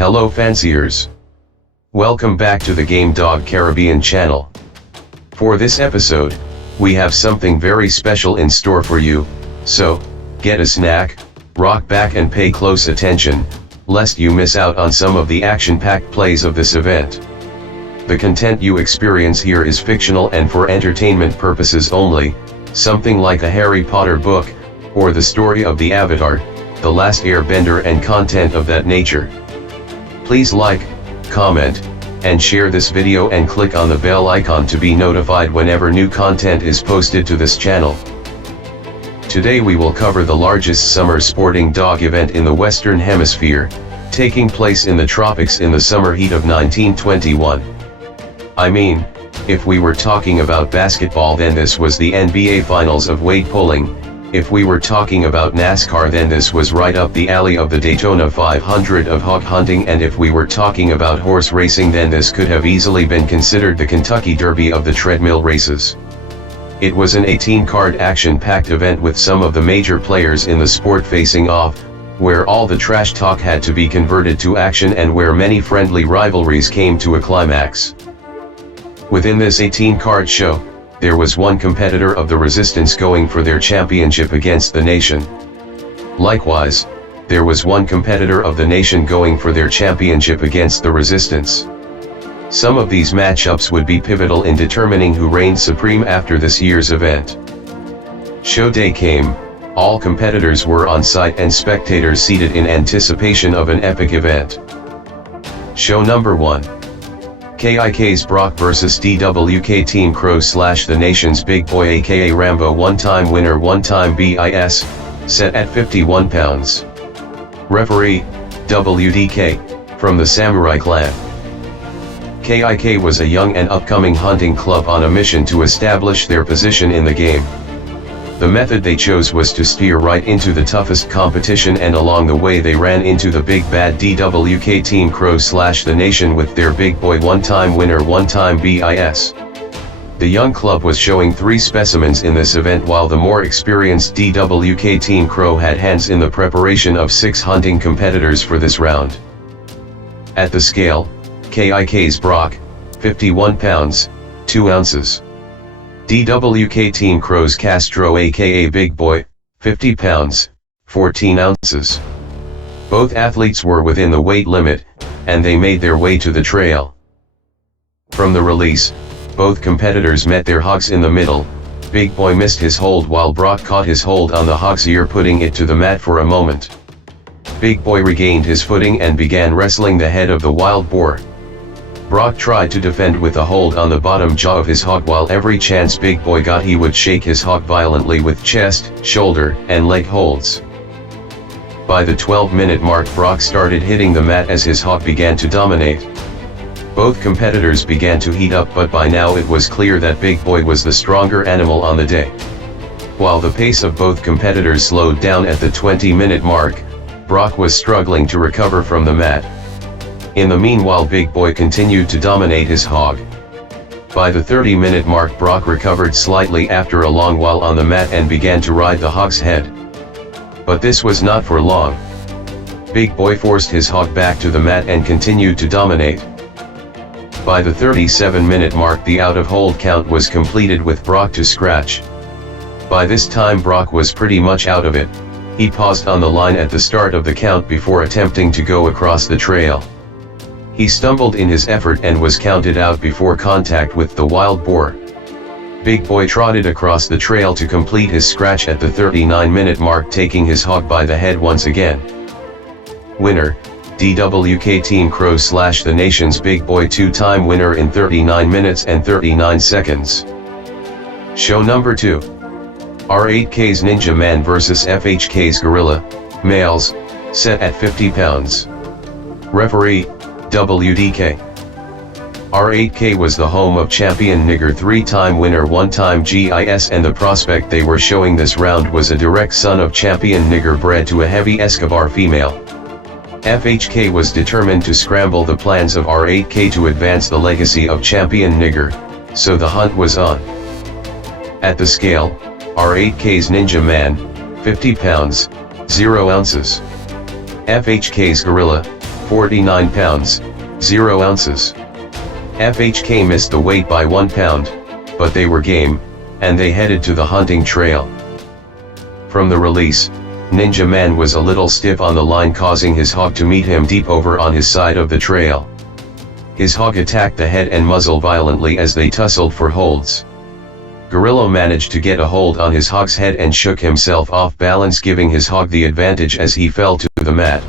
Hello fanciers. Welcome back to the Game Dog Caribbean channel. For this episode, we have something very special in store for you, so, get a snack, rock back and pay close attention, lest you miss out on some of the action-packed plays of this event. The content you experience here is fictional and for entertainment purposes only, something like a Harry Potter book, or the story of the Avatar, The Last Airbender and content of that nature. Please like, comment, and share this video and click on the bell icon to be notified whenever new content is posted to this channel. Today we will cover the largest summer sporting dog event in the Western Hemisphere, taking place in the tropics in the summer heat of 1921. I mean, if we were talking about basketball then this was the NBA Finals of weight pulling, if we were talking about NASCAR then this was right up the alley of the Daytona 500 of hog hunting, and if we were talking about horse racing then this could have easily been considered the Kentucky Derby of the treadmill races. It was an 18-card action-packed event with some of the major players in the sport facing off, where all the trash talk had to be converted to action and where many friendly rivalries came to a climax. Within this 18-card show, there was one competitor of the resistance going for their championship against the nation. Likewise, there was one competitor of the nation going for their championship against the resistance. Some of these matchups would be pivotal in determining who reigned supreme after this year's event. Show day came, all competitors were on site and spectators seated in anticipation of an epic event. Show number 1. 𝘂𝘁𝗍𝑆 Brock vs 𝘸𝘪𝘵 TeamCro / the nation's big boy aka Rambo, one-time winner, one-time BIS, set at 51 pounds. Referee, 𝘸𝘪𝘵𝘁, from the Samurai clan. 𝘂𝘁𝘁 was a young and upcoming hunting club on a mission to establish their position in the game. The method they chose was to steer right into the toughest competition, and along the way they ran into the big bad 𝘸𝘪𝘵 TeamCro / the nation with their big boy one-time winner, one-time BIS. The young club was showing 3 specimens in this event, while the more experienced 𝘸𝘪𝘵 TeamCro had hands in the preparation of 6 hunting competitors for this round. At the scale, 𝘂𝘁𝗍𝑆 Brock, 51 pounds, 2 ounces. 𝘸𝘪𝘵 TeamCro's Castro aka Big Boy, 50 pounds, 14 ounces. Both athletes were within the weight limit, and they made their way to the trail. From the release, both competitors met their hogs in the middle. Big Boy missed his hold while Brock caught his hold on the hog's ear, putting it to the mat for a moment. Big Boy regained his footing and began wrestling the head of the wild boar. Brock tried to defend with a hold on the bottom jaw of his hog, while every chance Big Boy got he would shake his hog violently with chest, shoulder, and leg holds. By the 12-minute mark Brock started hitting the mat as his hog began to dominate. Both competitors began to heat up, but by now it was clear that Big Boy was the stronger animal on the day. While the pace of both competitors slowed down at the 20-minute mark, Brock was struggling to recover from the mat. In the meanwhile Big Boy continued to dominate his hog. By the 30-minute mark Brock recovered slightly after a long while on the mat and began to ride the hog's head. But this was not for long. Big Boy forced his hog back to the mat and continued to dominate. By the 37-minute mark the out-of-hold count was completed with Brock to scratch. By this time Brock was pretty much out of it. He paused on the line at the start of the count before attempting to go across the trail. He stumbled in his effort and was counted out before contact with the wild boar. Big Boy trotted across the trail to complete his scratch at the 39-minute mark, taking his hog by the head once again. Winner, 𝘸𝘪𝘵 TeamCro / the nation's big boy, 2-time winner in 39 minutes and 39 seconds. Show number 2. R8K's Ninja Man vs FHK's Gorilla, males, set at 50 pounds. Referee, 𝘸𝘪𝘵𝘁. R8K was the home of champion nigger, 3-time winner, 1-time GIS, and the prospect they were showing this round was a direct son of champion nigger bred to a 𝘭𝘰𝘭𝑆𝑐𝑂𝑏𝑎 female. FHK was determined to scramble the plans of R8K to advance the legacy of champion nigger, so the hunt was on. At the scale, R8K's Ninja Man, 50 pounds, 0 ounces. FHK's Gorilla, 49 pounds, 0 ounces. FHK missed the weight by 1 pound, but they were game, and they headed to the hunting trail. From the release, Ninja Man was a little stiff on the line, causing his hog to meet him deep over on his side of the trail. His hog attacked the head and muzzle violently as they tussled for holds. 𝘸𝘁𝘁 managed to get a hold on his hog's head and shook himself off balance, giving his hog the advantage as he fell to the mat.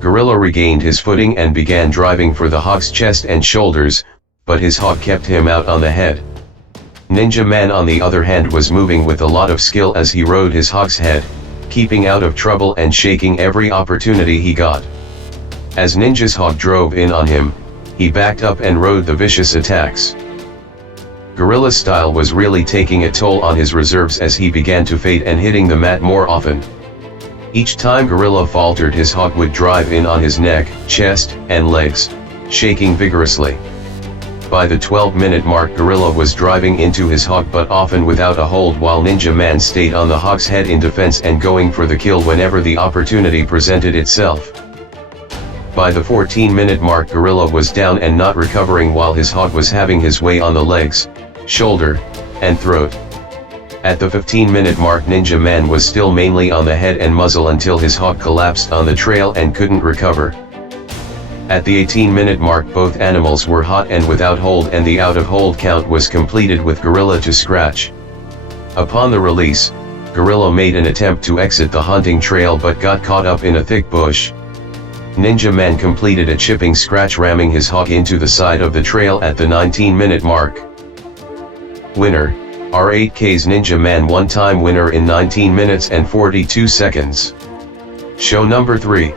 𝘸𝘁𝘁 regained his footing and began driving for the hog's chest and shoulders, but his hog kept him out on the head. Ninja Man on the other hand was moving with a lot of skill as he rode his hog's head, keeping out of trouble and shaking every opportunity he got. As Ninja's hog drove in on him, he backed up and rode the vicious attacks. 𝘸𝘁𝘁's style was really taking a toll on his reserves as he began to fade and hitting the mat more often. Each time 𝘸𝘁𝘁 faltered, his hog would drive in on his neck, chest, and legs, shaking vigorously. By the 12-minute mark, 𝘸𝘁𝘁 was driving into his hog but often without a hold, while Ninja Man stayed on the hog's head in defense and going for the kill whenever the opportunity presented itself. By the 14-minute mark, 𝘸𝘁𝘁 was down and not recovering, while his hog was having his way on the legs, shoulder, and throat. At the 15-minute mark, Ninja Man was still mainly on the head and muzzle until his hog collapsed on the trail and couldn't recover. At the 18-minute mark, both animals were hot and without hold, and the out-of-hold count was completed with 𝘸𝘁𝘁 to scratch. Upon the release, 𝘸𝘁𝘁 made an attempt to exit the hunting trail but got caught up in a thick bush. Ninja Man completed a chipping scratch, ramming his hog into the side of the trail at the 19-minute mark. Winner, R8K's Ninja Man, one-time winner in 19 minutes and 42 seconds. Show number 3.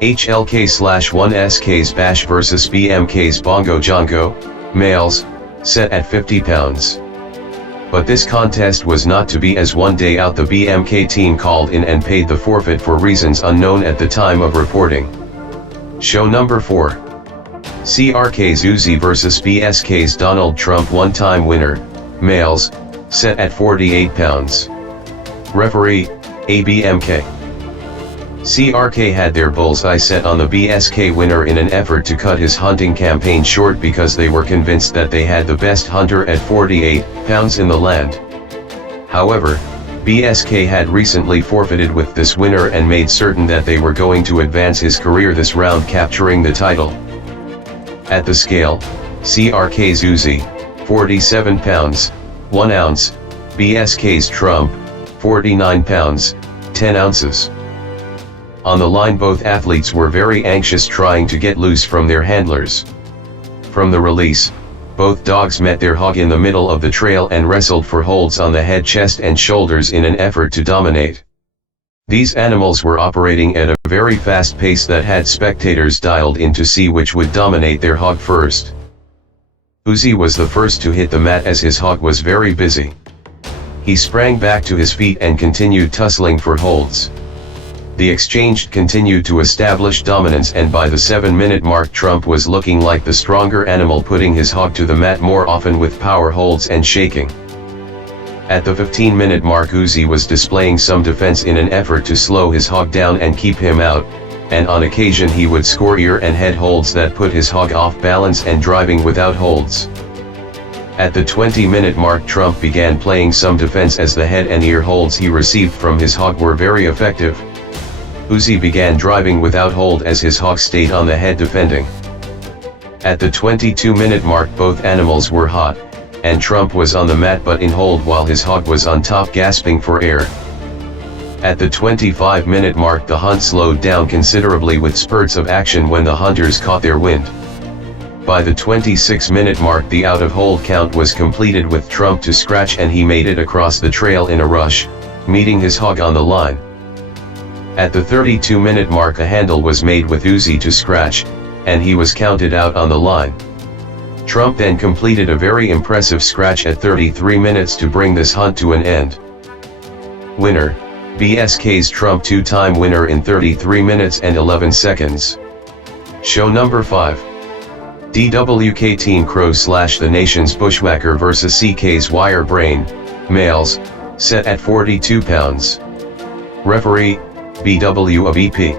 𝘱𝘭𝘁/1SK's vs 𝗵𝘭𝘁𝗶 Bongo Jongo, males, set at 50 pounds. But this contest was not to be, as one day out the 𝗵𝘭𝘁 team called in and paid the forfeit for reasons unknown at the time of reporting. Show number 4. 𝘂𝑪K's Uzi vs 𝗵𝑆K's Donald Trump, one-time winner, males, set at 48 pounds. Referee, 𝗵𝘭𝘁. 𝘂𝑪K had their bullseye set on the 𝗵𝑆K winner in an effort to cut his hunting campaign short because they were convinced that they had the best hunter at 48 pounds in the land. However, 𝗵𝑆K had recently forfeited with this winner and made certain that they were going to advance his career this round, capturing the title. At the scale, 𝘂𝑪K's Uzi, 47 pounds, 1 ounce, 𝗵𝑆K's Trump, 49 pounds, 10 ounces. On the line, both athletes were very anxious, trying to get loose from their handlers. From the release, both dogs met their hog in the middle of the trail and wrestled for holds on the head, chest and shoulders in an effort to dominate. These animals were operating at a very fast pace that had spectators dialed in to see which would dominate their hog first. Uzi was the first to hit the mat as his hog was very busy. He sprang back to his feet and continued tussling for holds. The exchange continued to establish dominance, and by the 7-minute mark, Trump was looking like the stronger animal, putting his hog to the mat more often with power holds and shaking. At the 15-minute mark, Uzi was displaying some defense in an effort to slow his hog down and keep him out, and on occasion he would score ear and head holds that put his hog off balance and driving without holds. At the 20-minute mark, Trump began playing some defense as the head and ear holds he received from his hog were very effective. Uzi began driving without hold as his hog stayed on the head defending. At the 22-minute mark, both animals were hot, and Trump was on the mat but in hold while his hog was on top gasping for air. At the 25-minute mark, the hunt slowed down considerably with spurts of action when the hunters caught their wind. By the 26-minute mark, the out-of-hold count was completed with Trump to scratch, and he made it across the trail in a rush, meeting his hog on the line. At the 32-minute mark, a handle was made with Uzi to scratch, and he was counted out on the line. Trump then completed a very impressive scratch at 33 minutes to bring this hunt to an end. Winner, 𝗵𝑆K's Trump, two-time winner in 33 minutes and 11 seconds. Show number 5. DWK TeamCro / the nation's bushwhacker vs CK's wire brain, males, set at 42 pounds. Referee, 𝗵𝘭𝘁𝗶𝗵𝘁.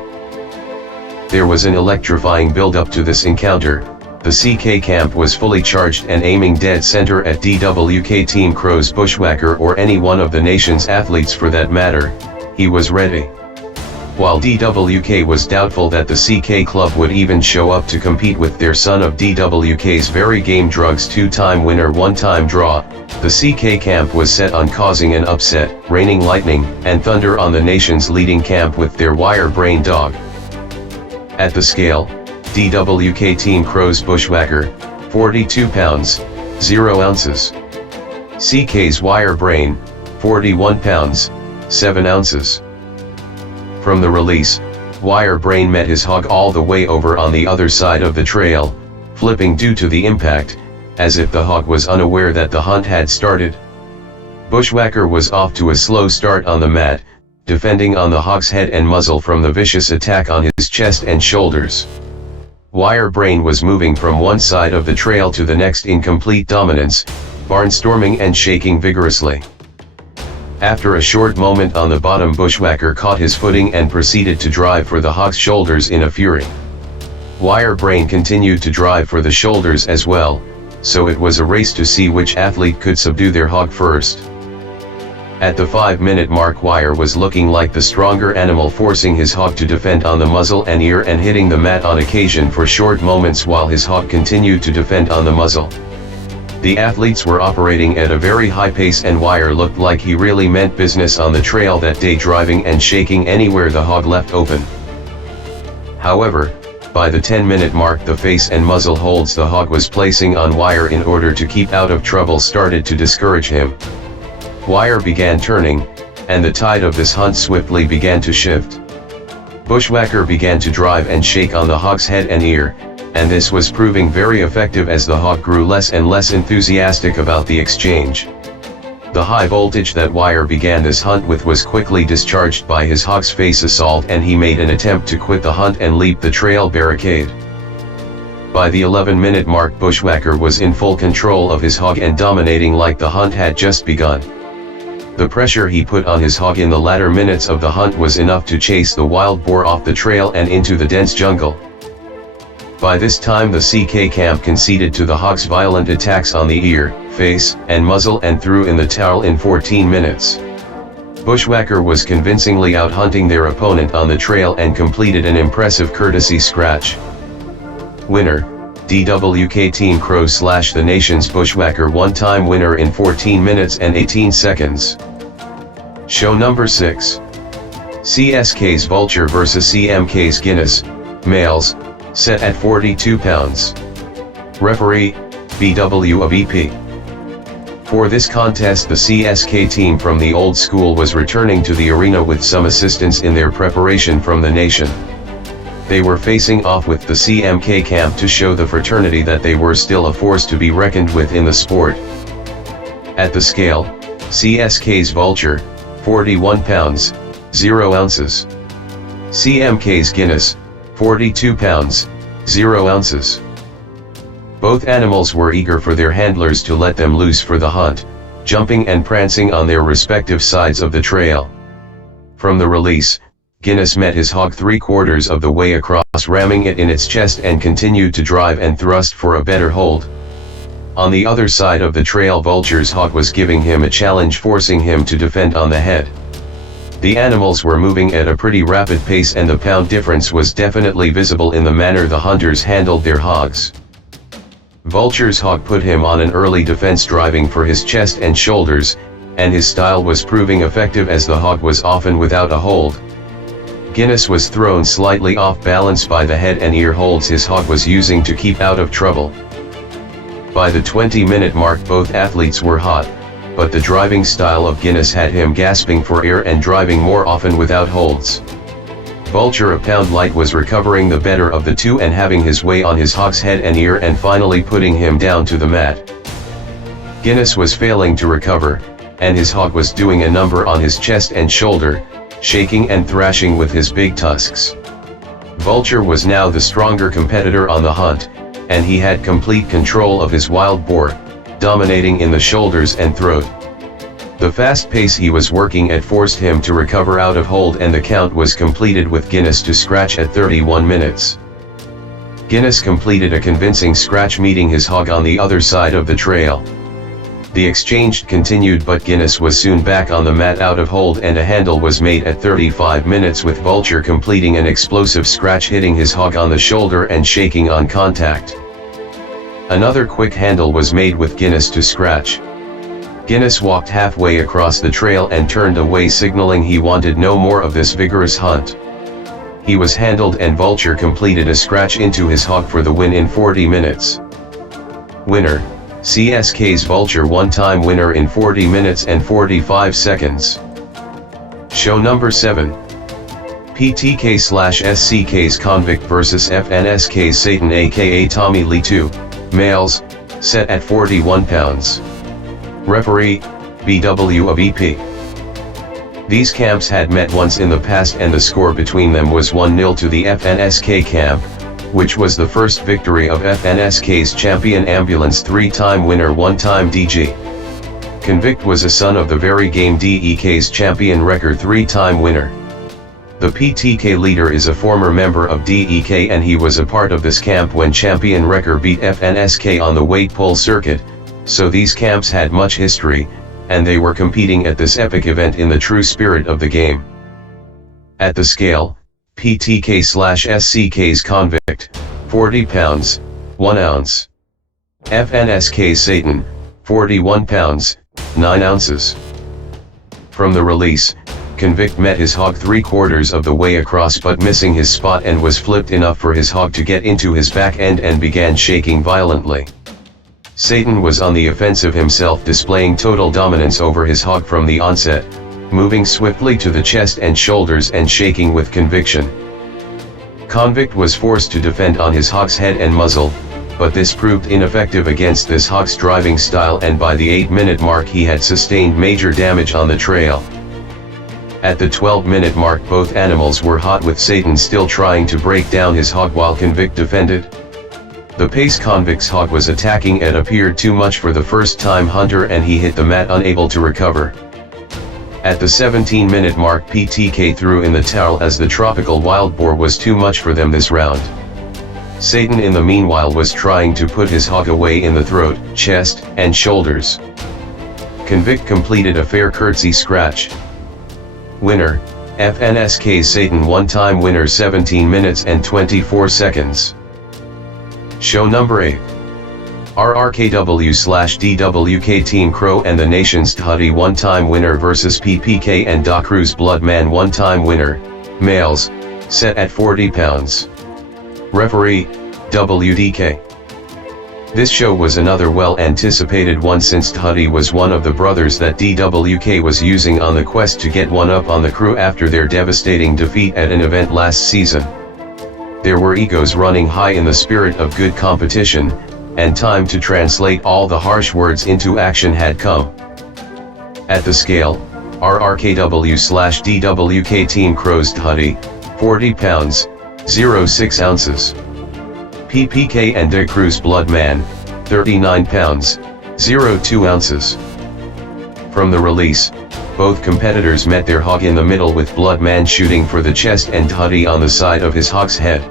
There was an electrifying build-up to this encounter. The CK camp was fully charged and aiming dead center at DWK TeamCro's Bushwhacker, or any one of the nation's athletes for that matter. He was ready. While DWK was doubtful that the CK club would even show up to compete with their son of DWK's very game Drugs, two-time winner, one-time draw, the CK camp was set on causing an upset, raining lightning and thunder on the nation's leading camp with their wire brain dog. At the scale, DWK TeamCro's Bushwhacker, 42 pounds, 0 ounces. CK's wire brain, 41 pounds, 7 ounces. From the release, wire brain met his hog all the way over on the other side of the trail, flipping due to the impact, as if the hog was unaware that the hunt had started. Bushwhacker was off to a slow start on the mat, defending on the hog's head and muzzle from the vicious attack on his chest and shoulders. Wire brain was moving from one side of the trail to the next in complete dominance, barnstorming and shaking vigorously. After a short moment on the bottom, Bushwhacker caught his footing and proceeded to drive for the hog's shoulders in a fury. Wire brain continued to drive for the shoulders as well, so it was a race to see which athlete could subdue their hog first. At the 5-minute mark, Wire was looking like the stronger animal, forcing his hog to defend on the muzzle and ear and hitting the mat on occasion for short moments while his hog continued to defend on the muzzle. The athletes were operating at a very high pace and Wire looked like he really meant business on the trail that day, driving and shaking anywhere the hog left open. However, by the 10-minute mark, the face and muzzle holds the hog was placing on Wire in order to keep out of trouble started to discourage him. Wire began turning, and the tide of this hunt swiftly began to shift. Bushwhacker began to drive and shake on the hog's head and ear, and this was proving very effective as the hog grew less and less enthusiastic about the exchange. The high voltage that Wire began this hunt with was quickly discharged by his hog's face assault, and he made an attempt to quit the hunt and leap the trail barricade. By the 11-minute mark, Bushwhacker was in full control of his hog and dominating like the hunt had just begun. The pressure he put on his hog in the latter minutes of the hunt was enough to chase the wild boar off the trail and into the dense jungle. By this time, the CK camp conceded to the hog's violent attacks on the ear, face, and muzzle and threw in the towel in 14 minutes. Bushwhacker was convincingly out-hunting their opponent on the trail and completed an impressive courtesy scratch. Winner, DWK TeamCro / the nation's Bushwhacker, one-time winner in 14 minutes and 18 seconds. Show number 6. CSK's Vulture vs CMK's Guinness, males, set at 42 pounds. Referee, BW/BP. For this contest, the CSK team from the old school was returning to the arena with some assistance in their preparation from the nation. They were facing off with the CMK camp to show the fraternity that they were still a force to be reckoned with in the sport. At the scale, CSK's Vulture, 41 pounds, 0 ounces. CMK's Guinness, 42 pounds, 0 ounces. Both animals were eager for their handlers to let them loose for the hunt, jumping and prancing on their respective sides of the trail. From the release, Guinness met his hog 3/4 of the way across, ramming it in its chest, and continued to drive and thrust for a better hold. On the other side of the trail, Vulture's hog was giving him a challenge, forcing him to defend on the head. The animals were moving at a pretty rapid pace, and the pound difference was definitely visible in the manner the hunters handled their hogs. Vulture's hog put him on an early defense, driving for his chest and shoulders, and his style was proving effective as the hog was often without a hold. Guinness was thrown slightly off balance by the head and ear holds his hog was using to keep out of trouble. By the 20-minute mark, both athletes were hot, but the driving style of Guinness had him gasping for air and driving more often without holds. Vulture, a pound light, was recovering the better of the two and having his way on his hog's head and ear and finally putting him down to the mat. Guinness was failing to recover, and his hog was doing a number on his chest and shoulder, shaking and thrashing with his big tusks. Vulture was now the stronger competitor on the hunt, and he had complete control of his wild boar, dominating in the shoulders and throat. The fast pace he was working at forced him to recover out of hold, and the count was completed with Guinness to scratch at 31 minutes. Guinness completed a convincing scratch, meeting his hog on the other side of the trail. The exchange continued, but Guinness was soon back on the mat out of hold, and a handle was made at 35 minutes with Vulture completing an explosive scratch, hitting his hog on the shoulder and shaking on contact. Another quick handle was made with Guinness to scratch. Guinness walked halfway across the trail and turned away, signaling he wanted no more of this vigorous hunt. He was handled, and Vulture completed a scratch into his hog for the win in 40 minutes. Winner: CSK's Vulture, one-time winner in 40 minutes and 45 seconds. Show number 7. PTK/SCK's Convict vs FNSK's Satan aka Tommy Lee 2, males, set at 41 pounds. Referee: BWABP. These camps had met once in the past, and the score between them was 1-0 to the FNSK camp, which was the first victory of FNSK's champion ambulance, 3-time winner, 1-time DG. Convict was a son of the very game DEK's champion record 3-time winner. The PTK leader is a former member of DEK, and he was a part of this camp when champion Wrecker beat FNSK on the weight pull circuit, so these camps had much history, and they were competing at this epic event in the true spirit of the game. At the scale, PTK/SCK's Convict, 40 pounds, 1 ounce. FNSK's Satan, 41 pounds, 9 ounces. From the release, Convict met his hog 3/4 of the way across, but missing his spot, and was flipped enough for his hog to get into his back end and began shaking violently. Satan was on the offensive himself, displaying total dominance over his hog from the onset, moving swiftly to the chest and shoulders and shaking with conviction. Convict was forced to defend on his hog's head and muzzle, but this proved ineffective against this hog's driving style, and by the 8-minute mark he had sustained major damage on the trail. At the 12-minute mark both animals were hot, with Satan still trying to break down his hog while Convict defended. The pace Convict's hog was attacking at appeared too much for the first-time hunter, and he hit the mat unable to recover. At the 17-minute mark PTK threw in the towel, as the tropical wild boar was too much for them this round. Satan in the meanwhile was trying to put his hog away in the throat, chest, and shoulders. Convict completed a fair curtsy scratch. Winner: FNSK's Satan, one-time winner, 17 minutes and 24 seconds. Show number 8. RRKW/DWK TeamCro and the nation's Dhutty, one-time winner versus PPK and Dakru's Bloodman, one-time winner, males, set at 40 pounds. Referee: WDK. This show was another well-anticipated one, since Dhutty was one of the brothers that DWK was using on the quest to get one up on the crew after their devastating defeat at an event last season. There were egos running high in the spirit of good competition, and time to translate all the harsh words into action had come. At the scale, RRKW/DWK TeamCro's Dhutty, 40 pounds, 0.6 ounces. PPK and Dakru's Bloodman, 39 pounds, 0.2 ounces. From the release, both competitors met their hog in the middle, with Bloodman shooting for the chest and Dhutty on the side of his hog's head.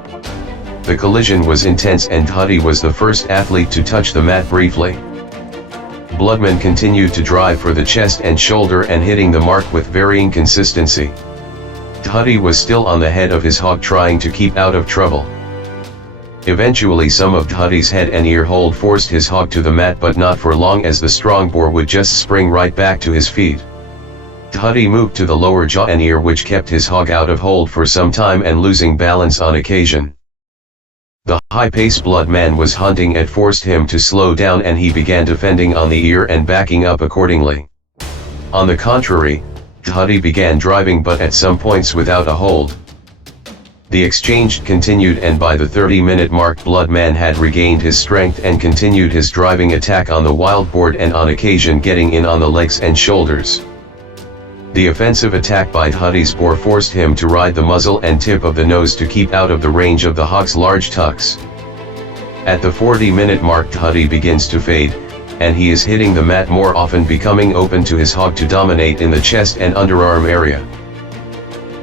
The collision was intense, and Dhutty was the first athlete to touch the mat briefly. Bloodman continued to drive for the chest and shoulder, and hitting the mark with varying consistency. Dhutty was still on the head of his hog, trying to keep out of trouble. Eventually some of Dhutty's head and ear hold forced his hog to the mat, but not for long, as the strong boar would just spring right back to his feet. Dhutty moved to the lower jaw and ear, which kept his hog out of hold for some time and losing balance on occasion. The high-paced Bloodman was hunting at forced him to slow down, and he began defending on the ear and backing up accordingly. On the contrary, Dhutty began driving, but at some points without a hold. The exchange continued, and by the 30-minute mark Bloodman had regained his strength and continued his driving attack on the wild boar, and on occasion getting in on the legs and shoulders. The offensive attack by Dhutty's boar forced him to ride the muzzle and tip of the nose to keep out of the range of the hog's large tucks. At the 40-minute mark Dhutty begins to fade, and he is hitting the mat more often, becoming open to his hog to dominate in the chest and underarm area.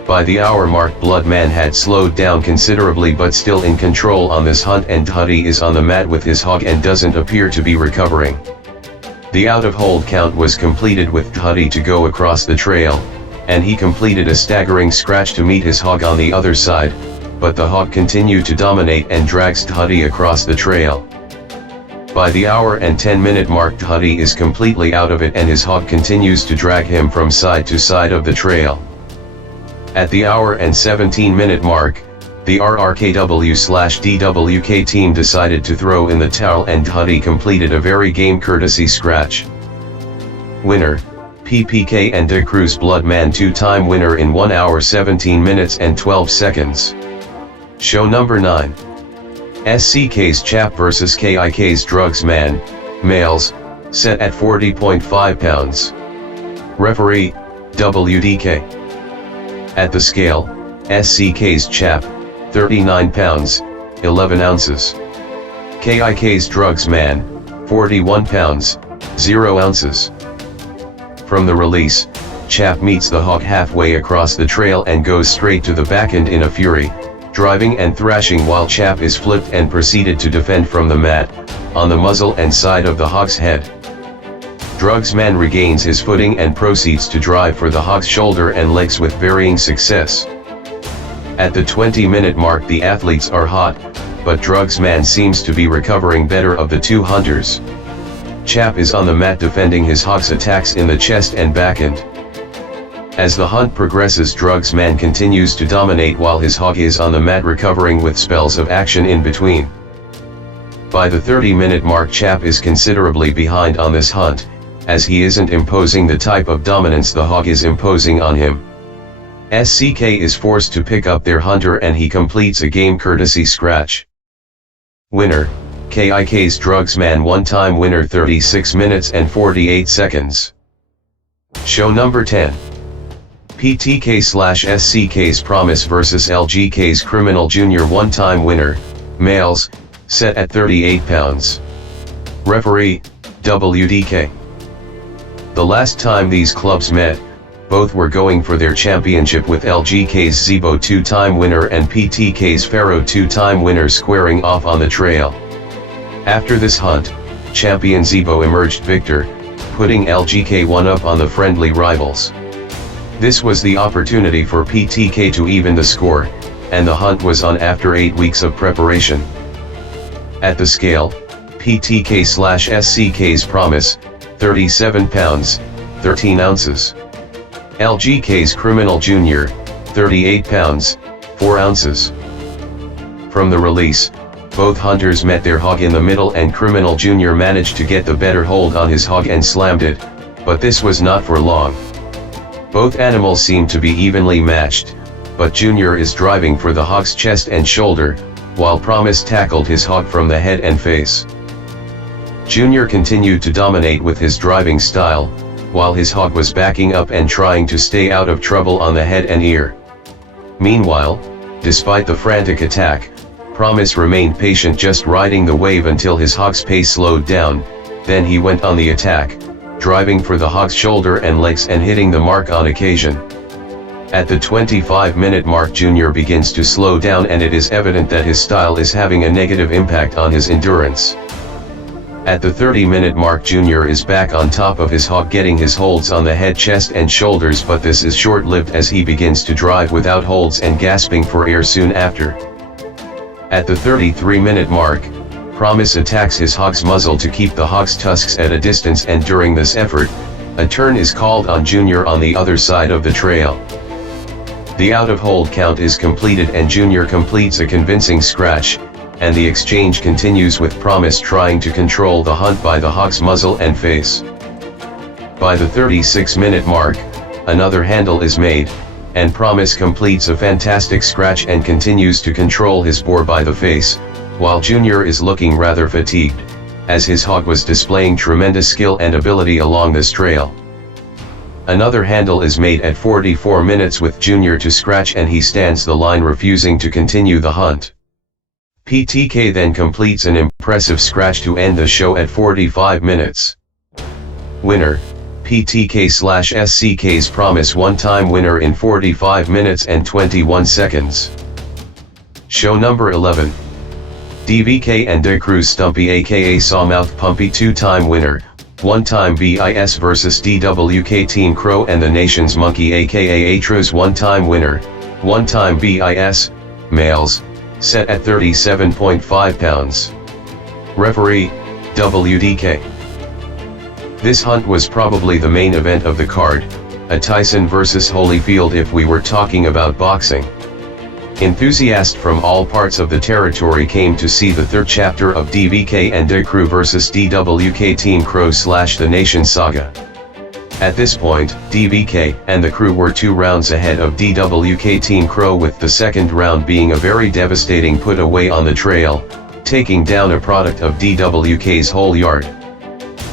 By the hour mark, Bloodman had slowed down considerably but still in control on this hunt, and Dhutty is on the mat with his hog and doesn't appear to be recovering. The out of hold count was completed with Dhutty to go across the trail, and he completed a staggering scratch to meet his hog on the other side, but the hog continued to dominate and drags Dhutty across the trail. By the hour and 10-minute mark, Dhutty is completely out of it and his hog continues to drag him from side to side of the trail. At the hour and 17-minute mark, the RRKW/DWK team decided to throw in the towel and Dhutty completed a very game courtesy scratch. Winner, PPK and De Cruz Bloodman, 2-time winner in 1 hour 17 minutes and 12 seconds. Show number 9. 𝘂𝘁𝘂𝗍𝘋 vs 𝘂𝘁𝘍𝘋, males, set at 40.5 pounds. Referee, WDK. At the scale, 𝘂𝘁𝘂𝗍𝘋, 39 pounds, 11 ounces. 𝘂𝘁𝘍𝘋, 41 pounds, 0 ounces. From the release, 𝘂𝘁𝘋 meets the hog halfway across the trail and goes straight to the backend in a fury, driving and thrashing while 𝘂𝘁𝘋 is flipped and proceeded to defend from the mat, on the muzzle and side of the hog's head. Drugsman regains his footing and proceeds to drive for the hog's shoulder and legs with varying success. At the 20-minute mark, the athletes are hot, but Drugsman seems to be recovering better of the two hunters. 𝘂𝘁𝘋 is on the mat defending his hog's attacks in the chest and backend. As the hunt progresses, Drugsman continues to dominate while his hog is on the mat recovering with spells of action in between. By the 30-minute mark, 𝘂𝘁𝘋 is considerably behind on this hunt, as he isn't imposing the type of dominance the hog is imposing on him. 𝘂𝘁𝘂𝗍𝘋 is forced to pick up their hunter and he completes a game courtesy scratch. Winner, 𝘂𝘁𝘍𝘋, 1-time winner, 36 minutes and 48 seconds. Show number 10. PTK/𝘂𝘁𝘂𝗍𝘋 vs 𝘠𝗪𝘂𝗍𝘁, 1-time winner, males, set at 38 pounds. Referee, WDK. The last time these clubs met, both were going for their championship, with 𝘠𝗪𝘂𝗍𝘁 2-time winner and PTK/𝘠𝘪 2-time winner squaring off on the trail. After this hunt, champion 𝘧𝘂 emerged victor, putting 𝘠𝗪𝘂𝗍𝘁 one up on the friendly rivals. This was the opportunity for PTK to even the score, and the hunt was on after 8 weeks of preparation. At the scale, PTK/𝘂𝘁𝘂𝗍𝘋, 37 pounds, 13 ounces. 𝘠𝗪𝘂𝗍𝘁 Jr., 38 pounds, 4 ounces. From the release, both hunters met their hog in the middle and Criminal Jr. managed to get the better hold on his hog and slammed it, but this was not for long. Both animals seemed to be evenly matched, but Jr. is driving for the hog's chest and shoulder, while Promise tackled his hog from the head and face. Jr. continued to dominate with his driving style, while his hog was backing up and trying to stay out of trouble on the head and ear. Meanwhile, despite the frantic attack, Promise remained patient, just riding the wave until his hog's pace slowed down, then he went on the attack, driving for the hog's shoulder and legs and hitting the mark on occasion. At the 25-minute mark, Jr. begins to slow down and it is evident that his style is having a negative impact on his endurance. At the 30-minute mark, Jr. is back on top of his hog, getting his holds on the head, chest and shoulders, but this is short-lived as he begins to drive without holds and gasping for air soon after. At the 33-minute mark, Promise attacks his hog's muzzle to keep the hog's tusks at a distance, and during this effort, a turn is called on Jr. on the other side of the trail. The out-of-hold count is completed and Jr. completes a convincing scratch, and the exchange continues with Promise trying to control the hunt by the hog's muzzle and face. By the 36-minute mark, another handle is made, and Promise completes a fantastic scratch and continues to control his boar by the face, while Jr. is looking rather fatigued, as his hog was displaying tremendous skill and ability along this trail. Another handle is made at 44 minutes with Jr. to scratch and he stands the line, refusing to continue the hunt. PTK then completes an impressive scratch to end the show at 45 minutes. Winner, PTK/SCK's Promise one-time winner in 45 minutes and 21 seconds. Show number 11. 𝘸𝘂𝘁 and 𝘸𝘪𝘵 aka 𝗏𝗏𝑃𝘠 two-time winner, one-time BIS vs DWK TeamCro and the nation's monkey aka 𝘱𝘭𝘭 one-time winner, one-time BIS, males, set at 37.5 pounds. Referee, WDK. This hunt was probably the main event of the card, a Tyson vs Holyfield if we were talking about boxing. Enthusiasts from all parts of the territory came to see the third chapter of 𝘸𝘂𝘁 and 𝘸𝘪𝘵 vs DWK TeamCro / the Nation saga. At this point, 𝘸𝘂𝘁 and the crew were 2 rounds ahead of DWK TeamCro, with the second round being a very devastating put away on the trail, taking down a product of DWK's whole yard.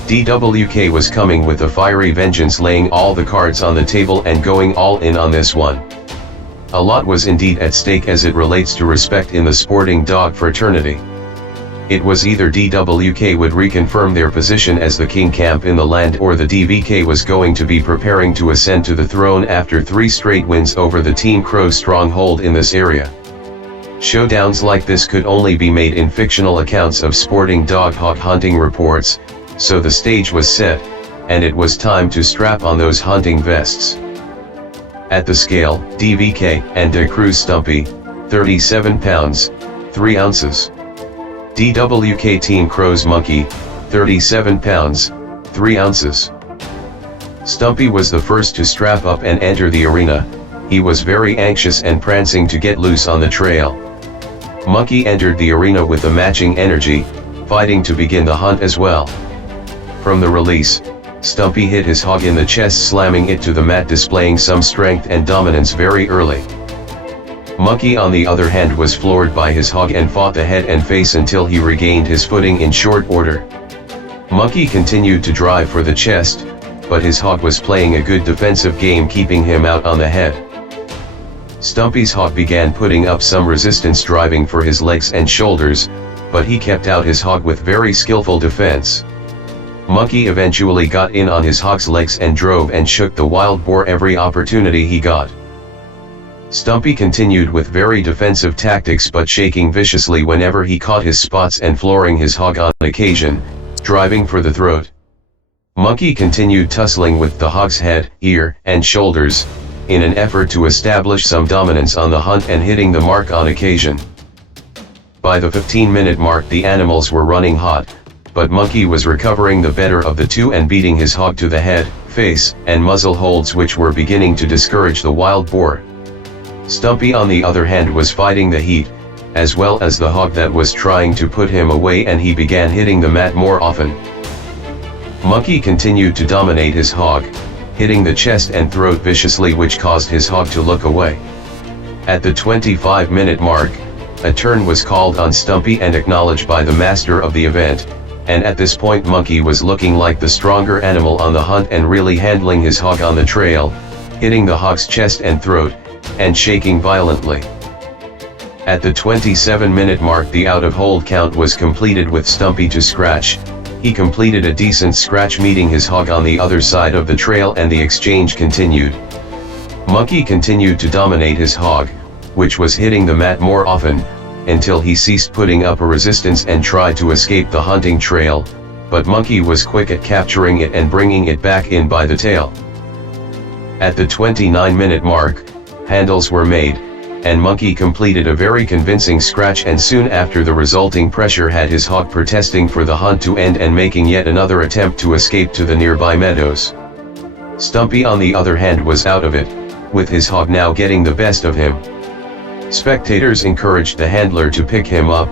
DWK was coming with a fiery vengeance, laying all the cards on the table and going all in on this one. A lot was indeed at stake as it relates to respect in the sporting dog fraternity. It was either DWK would reconfirm their position as the king camp in the land, or the 𝘸𝘂𝘁 was going to be preparing to ascend to the throne after 3 straight wins over the TeamCro stronghold in this area. Showdowns like this could only be made in fictional accounts of sporting dog hawk hunting reports, so the stage was set, and it was time to strap on those hunting vests. At the scale, 𝘸𝘂𝘁 and 𝘸𝘪𝘵, 37 pounds, 3 ounces. DWK TeamCro's monkey, 37 pounds, 3 ounces. Stumpy was the first to strap up and enter the arena. He was very anxious and prancing to get loose on the trail. Monkey entered the arena with a matching energy, fighting to begin the hunt as well. From the release, Stumpy hit his hog in the chest, slamming it to the mat, displaying some strength and dominance very early. Monkey on the other hand was floored by his hog and fought the head and face until he regained his footing in short order. Monkey continued to drive for the chest, but his hog was playing a good defensive game, keeping him out on the head. Stumpy's hog began putting up some resistance, driving for his legs and shoulders, but he kept out his hog with very skillful defense. Monkey eventually got in on his hog's legs and drove and shook the wild boar every opportunity he got. Stumpy continued with very defensive tactics, but shaking viciously whenever he caught his spots and flooring his hog on occasion, driving for the throat. Monkey continued tussling with the hog's head, ear, and shoulders, in an effort to establish some dominance on the hunt and hitting the mark on occasion. By the 15-minute mark the animals were running hot, but Monkey was recovering the better of the two and beating his hog to the head, face, and muzzle holds, which were beginning to discourage the wild boar. Stumpy on the other hand was fighting the heat, as well as the hog that was trying to put him away, and he began hitting the mat more often. Monkey continued to dominate his hog, hitting the chest and throat viciously, which caused his hog to look away. At the 25-minute mark, a turn was called on Stumpy and acknowledged by the master of the event, and at this point Monkey was looking like the stronger animal on the hunt and really handling his hog on the trail, hitting the hog's chest and throat, and shaking violently. At the 27-minute mark the out-of-hold count was completed with Stumpy to scratch. He completed a decent scratch, meeting his hog on the other side of the trail, and the exchange continued. Monkey continued to dominate his hog, which was hitting the mat more often, until he ceased putting up a resistance and tried to escape the hunting trail, but Monkey was quick at capturing it and bringing it back in by the tail. At the 29-minute mark, handles were made, and Monkey completed a very convincing scratch, and soon after the resulting pressure had his hog protesting for the hunt to end and making yet another attempt to escape to the nearby meadows. Stumpy on the other hand was out of it, with his hog now getting the best of him. Spectators encouraged the handler to pick him up,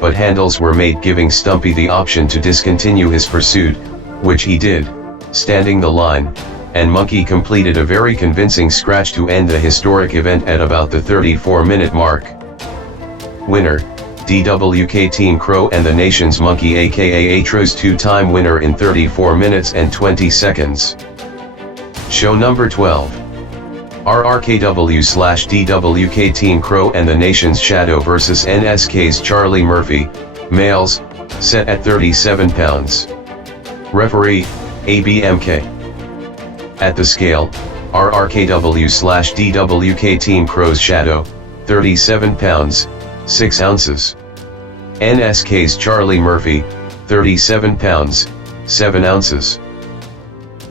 but handles were made, giving Stumpy the option to discontinue his pursuit, which he did, standing the line, and Monkey completed a very convincing scratch to end the historic event at about the 34-minute mark. Winner, DWK TeamCro and the nation's monkey aka 𝘱𝘭𝘆 two-time winner in 34 minutes and 20 seconds. Show number 12. RRKW/DWK TeamCro and the Nation's Shadow vs NSK's Charlie Murphy, males, set at 37 pounds. Referee, 𝘬𝘰𝘬𝘐. At the scale, RRKW/DWK TeamCro's Shadow, 37 pounds, 6 ounces. NSK's Charlie Murphy, 37 pounds, 7 ounces.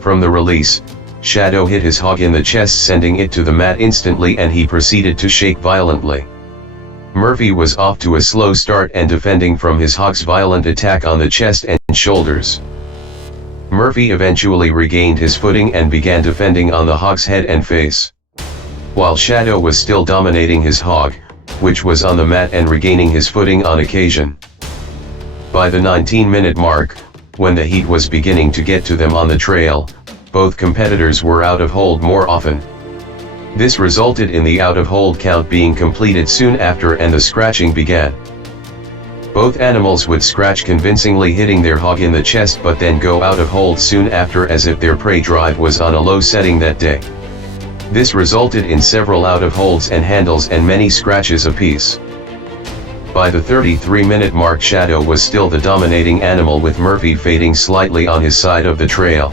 From the release, Shadow hit his hog in the chest, sending it to the mat instantly, and he proceeded to shake violently. Murphy was off to a slow start and defending from his hog's violent attack on the chest and shoulders. Murphy eventually regained his footing and began defending on the hog's head and face, while Shadow was still dominating his hog, which was on the mat and regaining his footing on occasion. By the 19-minute mark, when the heat was beginning to get to them on the trail, both competitors were out of hold more often. This resulted in the out of hold count being completed soon after and the scratching began. Both animals would scratch convincingly, hitting their hog in the chest, but then go out of hold soon after as if their prey drive was on a low setting that day. This resulted in several out of holds and handles and many scratches apiece. By the 33-minute mark, Shadow was still the dominating animal, with Murphy fading slightly on his side of the trail.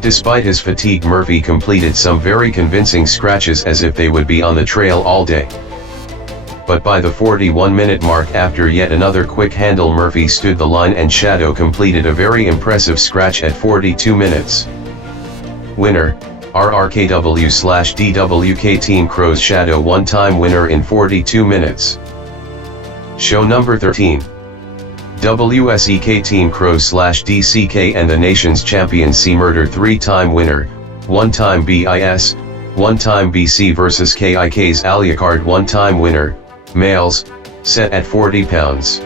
Despite his fatigue, Murphy completed some very convincing scratches as if they would be on the trail all day. But by the 41-minute mark, after yet another quick handle, Murphy stood the line and Shadow completed a very impressive scratch at 42 minutes. Winner, RRKW/DWK TeamCro's Shadow, one-time winner in 42 minutes. Show number 13. WSEK TeamCro/DCK and the Nation's Champion 𝘰𝘪𝘪, three-time winner, one-time BIS, one-time BC vs KIK's 𝘙𝘂𝘭𝘆, one-time winner, males, set at 40 pounds.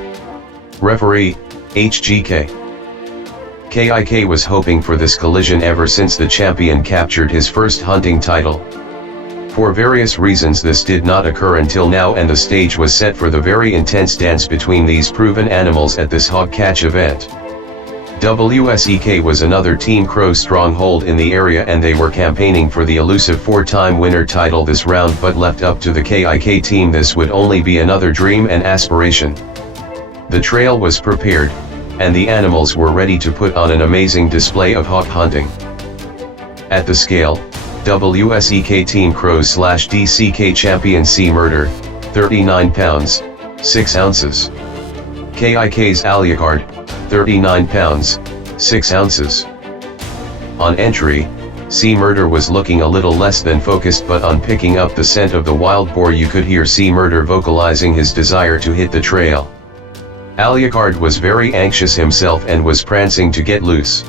Referee, 𝘱𝘭𝘭. KIK was hoping for this collision ever since the champion captured his first hunting title. For various reasons this did not occur until now, and the stage was set for the very intense dance between these proven animals at this hog catch event. WSEK was another TeamCro stronghold in the area, and they were campaigning for the elusive four-time winner title this round, but left up to the KIK team this would only be another dream and aspiration. The trail was prepared, and the animals were ready to put on an amazing display of hog hunting. At the scale, WSEK TeamCro/DCK champion 𝘰𝘪𝘪, 39 pounds, 6 ounces. KIK's 𝘙𝘂𝘭𝘪, 39 pounds, 6 ounces. On entry, 𝘰𝘪𝘪 was looking a little less than focused, but on picking up the scent of the wild boar you could hear 𝘰𝘪𝘪 vocalizing his desire to hit the trail. 𝘙𝘂𝘭𝘪 was very anxious himself and was prancing to get loose.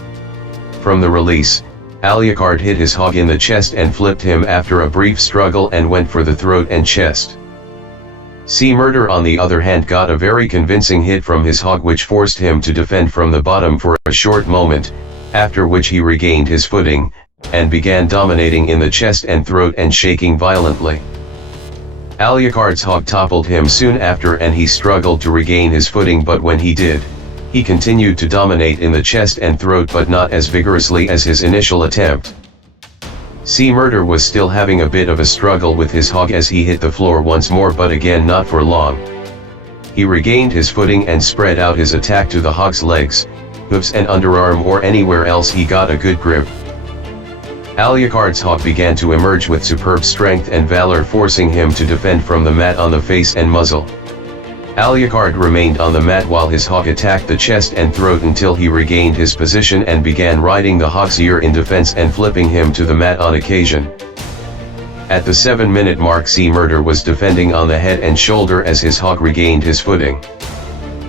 From the release, 𝘙𝘂𝘭𝘪 hit his hog in the chest and flipped him after a brief struggle and went for the throat and chest. 𝘰𝘪𝘪 on the other hand got a very convincing hit from his hog, which forced him to defend from the bottom for a short moment, after which he regained his footing, and began dominating in the chest and throat and shaking violently. 𝘙𝘂𝘭𝘪's hog toppled him soon after and he struggled to regain his footing, but when he did, he continued to dominate in the chest and throat, but not as vigorously as his initial attempt. 𝘰𝘪𝘪 was still having a bit of a struggle with his hog as he hit the floor once more, but again not for long. He regained his footing and spread out his attack to the hog's legs, hooves and underarm, or anywhere else he got a good grip. 𝘙𝘂𝘭𝘪's hog began to emerge with superb strength and valor, forcing him to defend from the mat on the face and muzzle. 𝘙𝘂𝘭𝘪 remained on the mat while his hog attacked the chest and throat until he regained his position and began riding the hog's ear in defense and flipping him to the mat on occasion. At the 7-minute mark, 𝘰𝘪𝘪 was defending on the head and shoulder as his hog regained his footing.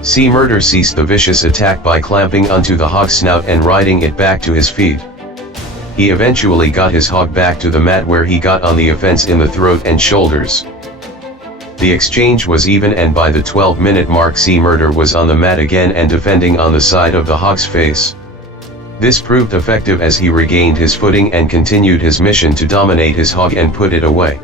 𝘰𝘪𝘪 ceased the vicious attack by clamping onto the hog's snout and riding it back to his feet. He eventually got his hog back to the mat, where he got on the offense in the throat and shoulders. The exchange was even, and by the 12-minute mark 𝘰𝘪𝘪 was on the mat again and defending on the side of the hog's face. This proved effective as he regained his footing and continued his mission to dominate his hog and put it away.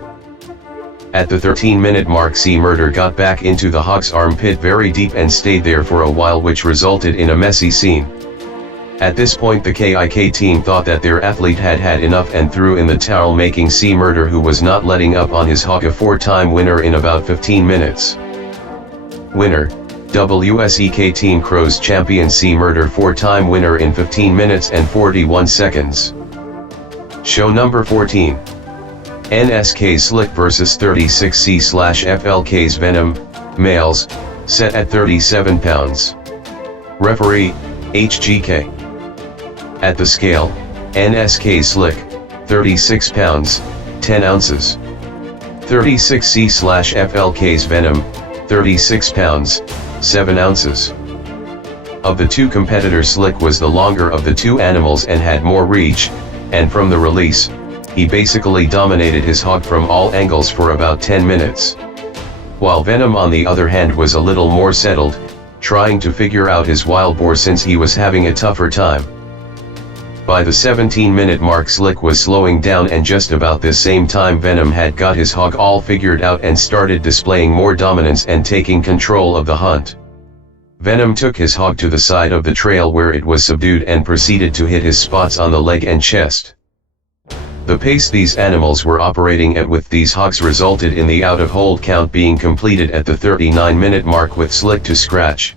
At the 13-minute mark 𝘰𝘪𝘪 got back into the hog's armpit very deep and stayed there for a while, which resulted in a messy scene. At this point the KIK team thought that their athlete had had enough and threw in the towel, making 𝘬𝘪𝘪, who was not letting up on his hog, a 4-time winner in about 15 minutes. Winner, WSEK TeamCro's champion 𝘬𝘬𝘪, 4-time winner in 15 minutes and 41 seconds. Show number 14. NSK Slick vs 36𝐶/FLK's males, set at 37 pounds. Referee, HGK. At the scale, NSK Slick, 36 pounds, 10 ounces. 36𝐶/FLK's Venom, 36 pounds, 7 ounces. Of the two competitors, Slick was the longer of the two animals and had more reach, and from the release, he basically dominated his hog from all angles for about 10 minutes. While Venom on the other hand was a little more settled, trying to figure out his wild boar since he was having a tougher time. By the 17-minute mark Slick was slowing down, and just about this same time Venom had got his hog all figured out and started displaying more dominance and taking control of the hunt. Venom took his hog to the side of the trail where it was subdued and proceeded to hit his spots on the leg and chest. The pace these animals were operating at with these hogs resulted in the out-of-hold count being completed at the 39-minute mark with Slick to scratch.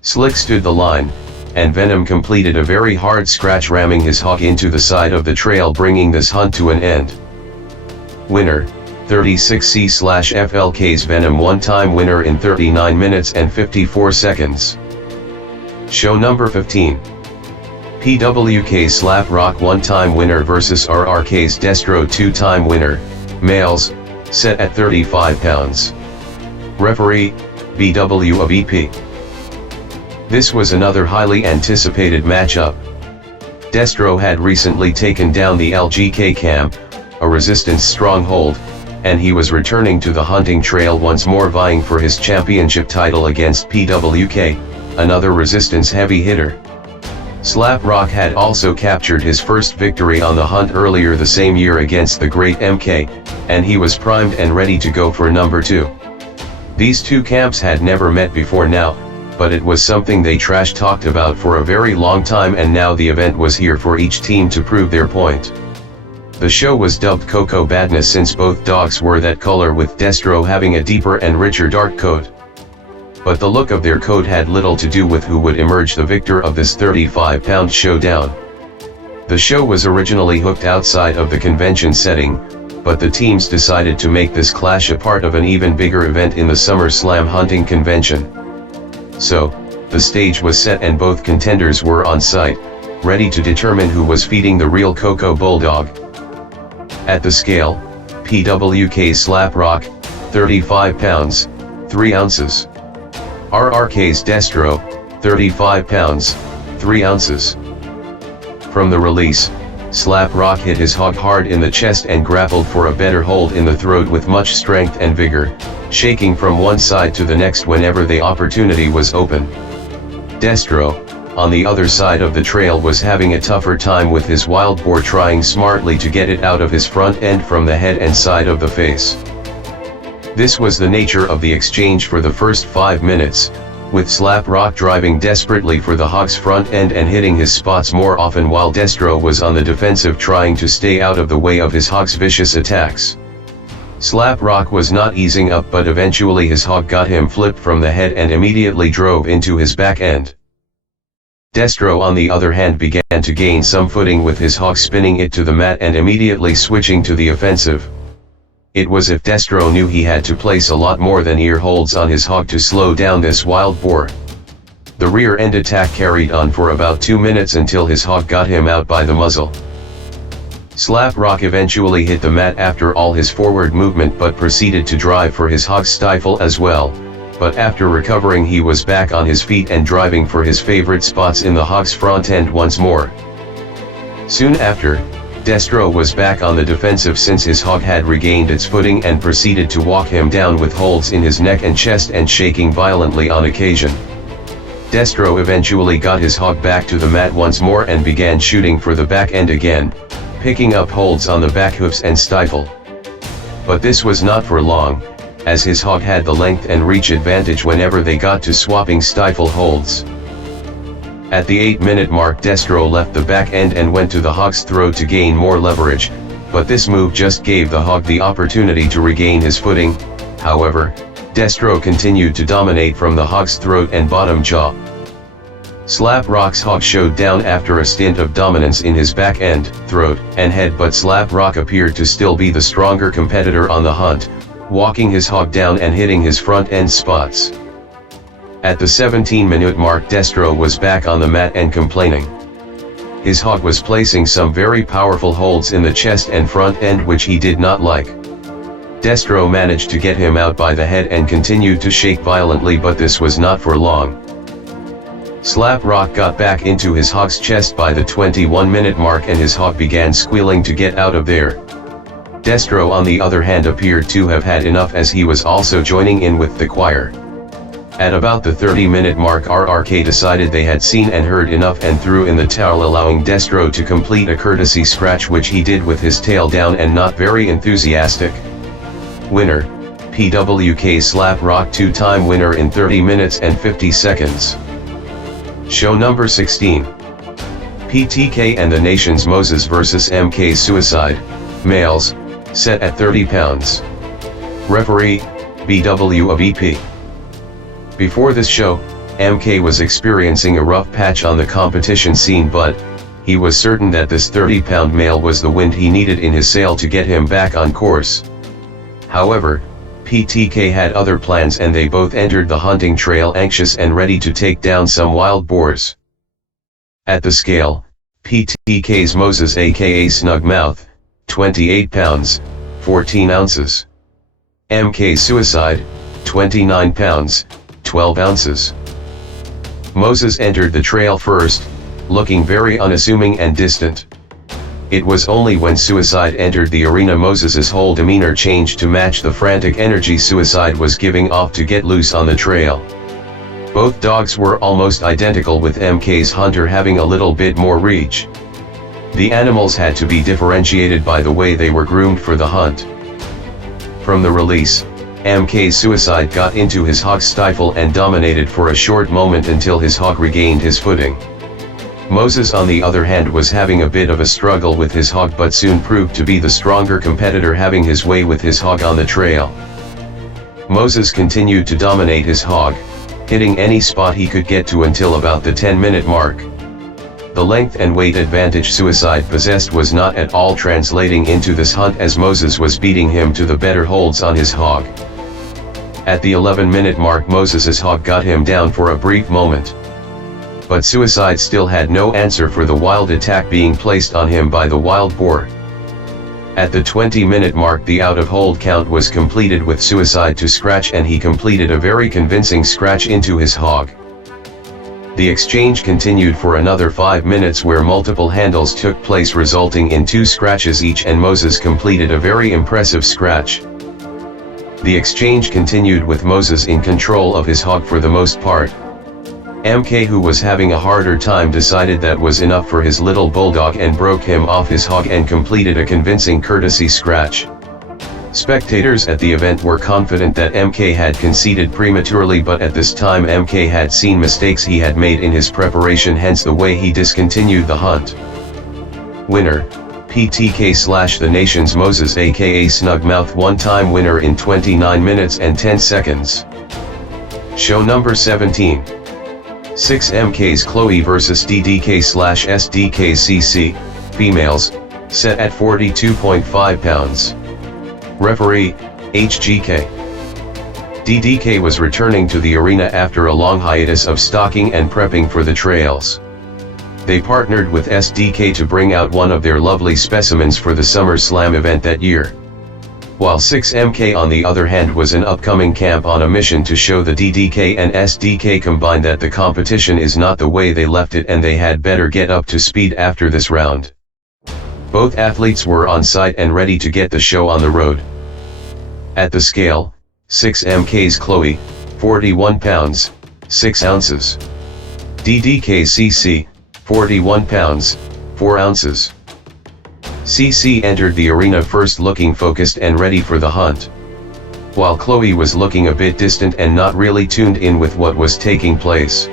Slick stood the line, and Venom completed a very hard scratch, ramming his hog into the side of the trail, bringing this hunt to an end. Winner, 36𝐶/FLK's Venom, 1-time winner in 39 minutes and 54 seconds. Show number 15. PWK's 𝘬𝘪𝘁, 1-time winner versus RRK's 𝘸𝘪𝘵, 2-time winner, males, set at 35 pounds. Referee, 𝘵𝘰𝘭𝘵. This was another highly anticipated matchup. 𝘸𝘪𝘵 had recently taken down the LGK camp, a resistance stronghold, and he was returning to the hunting trail once more, vying for his championship title against PWK, another resistance heavy hitter. 𝘬𝘪𝘁 had also captured his first victory on the hunt earlier the same year against the great MK, and he was primed and ready to go for number 2. These two camps had never met before now, but it was something they trash talked about for a very long time, and now the event was here for each team to prove their point. The show was dubbed 𝘂𝘂𝗿𝘁 since both dogs were that color, with 𝘸𝘪𝘁 having a deeper and richer dark coat. But the look of their coat had little to do with who would emerge the victor of this 35-pound showdown. The show was originally hooked outside of the convention setting, but the teams decided to make this clash a part of an even bigger event in the SummerSlam hunting convention. So, the stage was set and both contenders were on site, ready to determine who was feeding the real Coco Bulldog. At the scale, PWK's 𝘬𝘪𝘁, 35 pounds, 3 ounces. RRK's 𝘸𝘪𝘁, 35 pounds, 3 ounces. From the release, 𝘬𝘪𝘁 hit his hog hard in the chest and grappled for a better hold in the throat with much strength and vigor, shaking from one side to the next whenever the opportunity was open. 𝘸𝘪𝘁, on the other side of the trail, was having a tougher time with his wild boar, trying smartly to get it out of his front end from the head and side of the face. This was the nature of the exchange for the first 5 minutes, with 𝘬𝘪𝘁 driving desperately for the hog's front end and hitting his spots more often, while 𝘸𝘪𝘁 was on the defensive, trying to stay out of the way of his hog's vicious attacks. 𝘬𝘪𝘁 was not easing up, but eventually his hog got him flipped from the head and immediately drove into his back end. 𝘸𝘪𝘁 on the other hand began to gain some footing with his hog, spinning it to the mat and immediately switching to the offensive. It was if 𝘸𝘪𝘁 knew he had to place a lot more than ear holds on his hog to slow down this wild boar. The rear end attack carried on for about 2 minutes until his hog got him out by the muzzle. 𝘬𝘪𝘁 eventually hit the mat after all his forward movement, but proceeded to drive for his hog's stifle as well, but after recovering he was back on his feet and driving for his favorite spots in the hog's front end once more. Soon after, 𝘸𝘪𝘁 was back on the defensive since his hog had regained its footing and proceeded to walk him down with holds in his neck and chest and shaking violently on occasion. 𝘸𝘪𝘁 eventually got his hog back to the mat once more and began shooting for the back end again, picking up holds on the back hoofs and stifle. But this was not for long, as his hog had the length and reach advantage whenever they got to swapping stifle holds. At the 8-minute mark, 𝘸𝘪𝘏 left the back end and went to the hog's throat to gain more leverage, but this move just gave the hog the opportunity to regain his footing. However, 𝘸𝘪𝘏 continued to dominate from the hog's throat and bottom jaw. 𝗏𝗏𝘏𝑟𝑜ck's hog showed down after a stint of dominance in his back end, throat, and head, but 𝗏𝗏𝘏 appeared to still be the stronger competitor on the hunt, walking his hog down and hitting his front end spots. At the 17-minute mark, 𝘸𝘪𝘏 was back on the mat and complaining. His hog was placing some very powerful holds in the chest and front end which he did not like. 𝘸𝘪𝘏 managed to get him out by the head and continued to shake violently, but this was not for long. 𝗏𝗏𝘏 got back into his hog's chest by the 21-minute mark and his hog began squealing to get out of there. 𝘸𝘪𝘏 on the other hand appeared to have had enough, as he was also joining in with the choir. At about the 30-minute mark, RRK decided they had seen and heard enough and threw in the towel, allowing 𝘸𝘪𝘏 to complete a courtesy scratch, which he did with his tail down and not very enthusiastic. Winner, PWK/𝗏𝗏𝘏, 2-time winner in 30 minutes and 50 seconds. Show number 16. PTK and the Nations Moses vs 𝗏𝘁𝗁𝘁, males, set at 30 pounds. Referee, 𝘵𝘂𝘭𝘵. Before this show, 𝗏𝘁 was experiencing a rough patch on the competition scene, but he was certain that this 30-pound male was the wind he needed in his sail to get him back on course. However, PTK had other plans and they both entered the hunting trail anxious and ready to take down some wild boars. At the scale, PTK's Moses aka Snugmouth, 28 pounds, 14 ounces. 𝗏𝘁𝗁𝘁, 29 pounds, 12 ounces. Moses entered the trail first, looking very unassuming and distant. It was only when 𝘁𝘁 entered the arena Moses's whole demeanor changed to match the frantic energy 𝘁𝘁 was giving off to get loose on the trail. Both dogs were almost identical, with 𝗏𝘁's hunter having a little bit more reach. The animals had to be differentiated by the way they were groomed for the hunt. From the release, 𝗏𝘁𝘁𝘁 got into his hog's stifle and dominated for a short moment until his hog regained his footing. Moses on the other hand was having a bit of a struggle with his hog, but soon proved to be the stronger competitor, having his way with his hog on the trail. Moses continued to dominate his hog, hitting any spot he could get to until about the 10-minute mark. The length and weight advantage 𝘁𝘁 possessed was not at all translating into this hunt, as Moses was beating him to the better holds on his hog. At the 11-minute mark, Moses's hog got him down for a brief moment. But 𝘁𝘁 still had no answer for the wild attack being placed on him by the wild boar. At the 20-minute mark, the out-of-hold count was completed with 𝘁𝘁 to scratch, and he completed a very convincing scratch into his hog. The exchange continued for another 5 minutes where multiple handles took place, resulting in 2 scratches each, and Moses completed a very impressive scratch. The exchange continued with Moses in control of his hog for the most part. 𝗏𝘁, who was having a harder time, decided that was enough for his little bulldog and broke him off his hog and completed a convincing courtesy scratch. Spectators at the event were confident that 𝗏𝘁 had conceded prematurely, but at this time 𝗏𝘁 had seen mistakes he had made in his preparation, hence the way he discontinued the hunt. Winner, PTK/the Nations Moses aka Snugmouth, 1-time winner in 29 minutes and 10 seconds. Show number 17. 6 𝗏𝘁𝗁𝘁 vs DDK/SDKCC, females, set at 42.5 pounds. Referee, HGK. DDK was returning to the arena after a long hiatus of stalking and prepping for the trails. They partnered with SDK to bring out one of their lovely specimens for the Summer Slam event that year. While 6 𝗏𝘁 on the other hand was an upcoming camp on a mission to show the DDK and SDK combined that the competition is not the way they left it, and they had better get up to speed after this round. Both athletes were on site and ready to get the show on the road. At the scale, 6 𝗏𝘁𝗁𝘁, 41 pounds, 6 ounces. DDK/CC, 41 pounds, 4 ounces. CC entered the arena first, looking focused and ready for the hunt, while 𝗁𝘁 was looking a bit distant and not really tuned in with what was taking place.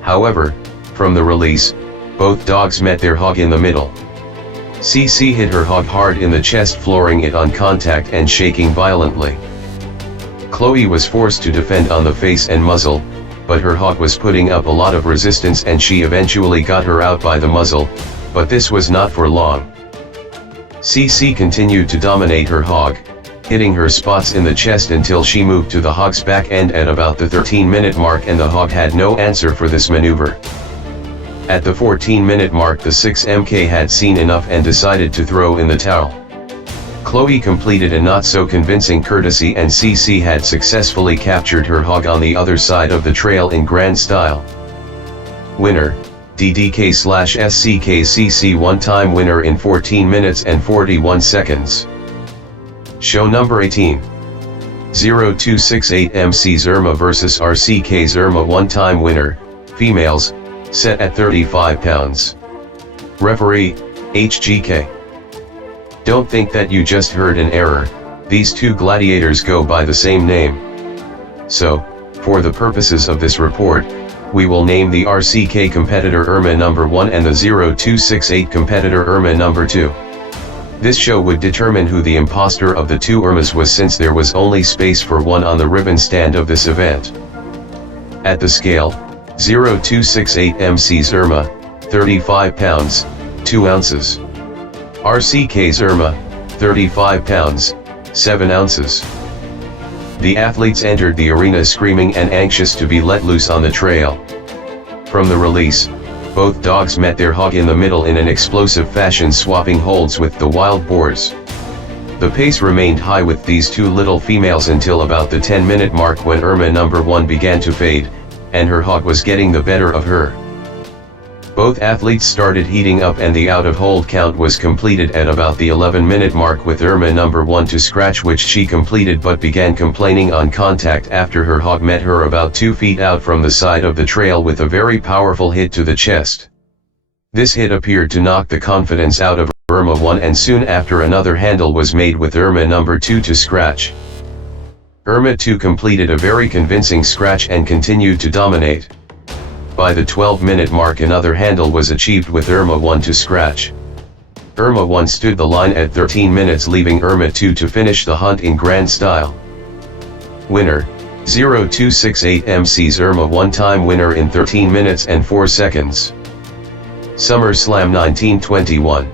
However, From the release, both dogs met their hog in the middle. 𝗂𝘂 hit her hog hard in the chest, flooring it on contact and shaking violently. Chloe was forced to defend on the face and muzzle, but her hog was putting up a lot of resistance and she eventually got her out by the muzzle, but this was not for long. 𝗂𝘂 continued to dominate her hog, hitting her spots in the chest until she moved to the hog's back end at about the 13-minute mark, and the hog had no answer for this maneuver. At the 14-minute mark, the 6MK had seen enough and decided to throw in the towel. Chloe completed a not so convincing courtesy and 𝗂𝘂 had successfully captured her hog on the other side of the trail in grand style. Winner, 𝘸𝘂𝗏𝑆𝑐K 𝗂𝘂, one-time winner in 14 minutes and 41 seconds. Show number 18. 𝘸𝘂𝘁𝗏𝘁𝗲 Erma vs RRKW Erma, one-time winner, females, set at 35 pounds. Referee, HGK. Don't think that you just heard an error, these two gladiators go by the same name. So, for the purposes of this report, we will name the RRK competitor Erma number 1 and the 𝘸𝘂𝘁𝗏 competitor Erma number 2. This show would determine who the imposter of the two Ermas was, since there was only space for one on the ribbon stand of this event. At the scale, 𝘸𝘂𝘁𝗏𝘁𝗏 Erma, 35 pounds, 2 ounces. RRK's Erma, 35 pounds, 7 ounces. The athletes entered the arena screaming and anxious to be let loose on the trail. From the release, both dogs met their hog in the middle in an explosive fashion, swapping holds with the wild boars. The pace remained high with these two little females until about the 10-minute mark, when Erma number 1 began to fade, and her hog was getting the better of her. Both athletes started heating up and the out-of-hold count was completed at about the 11-minute mark, with Erma number 1 to scratch, which she completed but began complaining on contact after her hog met her about 2 feet out from the side of the trail with a very powerful hit to the chest. This hit appeared to knock the confidence out of Erma 1, and soon after another handle was made with Erma number 2 to scratch. Erma 2 completed a very convincing scratch and continued to dominate. By the 12-minute mark another handle was achieved with Erma 1 to scratch. Erma 1 stood the line at 13 minutes, leaving Erma 2 to finish the hunt in grand style. Winner, 𝘸𝘂𝘁𝗏𝘁𝗏 Erma, one-time winner in 13 minutes and 4 seconds. SummerSlam 1921.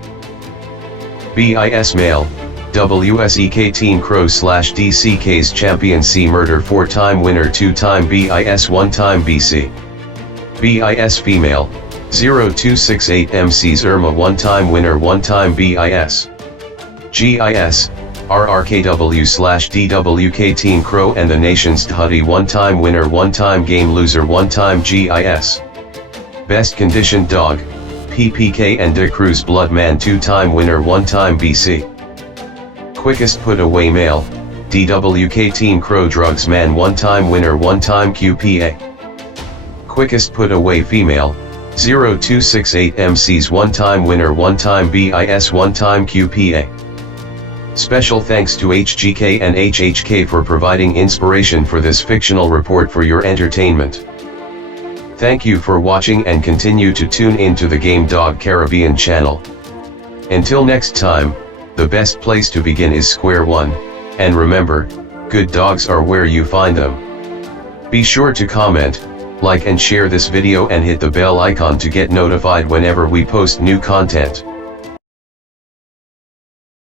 BIS Male, WSEK TeamCro/DCK's Champion 𝘬𝘪 4-time winner, 2-time BIS, 1-time BC. BIS Female, 𝘸𝘂𝘁𝗏𝘁𝗏 Erma, 1-time winner, 1-time BIS. GIS, RRKW/DWK TeamCro and the nation's Dhutty, 1-time winner, 1-time game loser, 1-time GIS. Best conditioned dog, PPK and 𝘠𝘪𝘵 Bloodman, 2-time winner, 1-time BC. Quickest put away male, DWK TeamCro Drugs Man, 1-time winner, 1-time QPA. Quickest put away female, 𝘸𝘂𝘁𝗏𝘁𝗏's 1-time winner, 1-time BIS, 1-time QPA. Special thanks to HGK and HHK for providing inspiration for this fictional report for your entertainment. Thank you for watching and continue to tune in to the Game Dog Caribbean channel. Until next time, the best place to begin is square one, and remember, good dogs are where you find them. Be sure to comment, like and share this video and hit the bell icon to get notified whenever we post new content.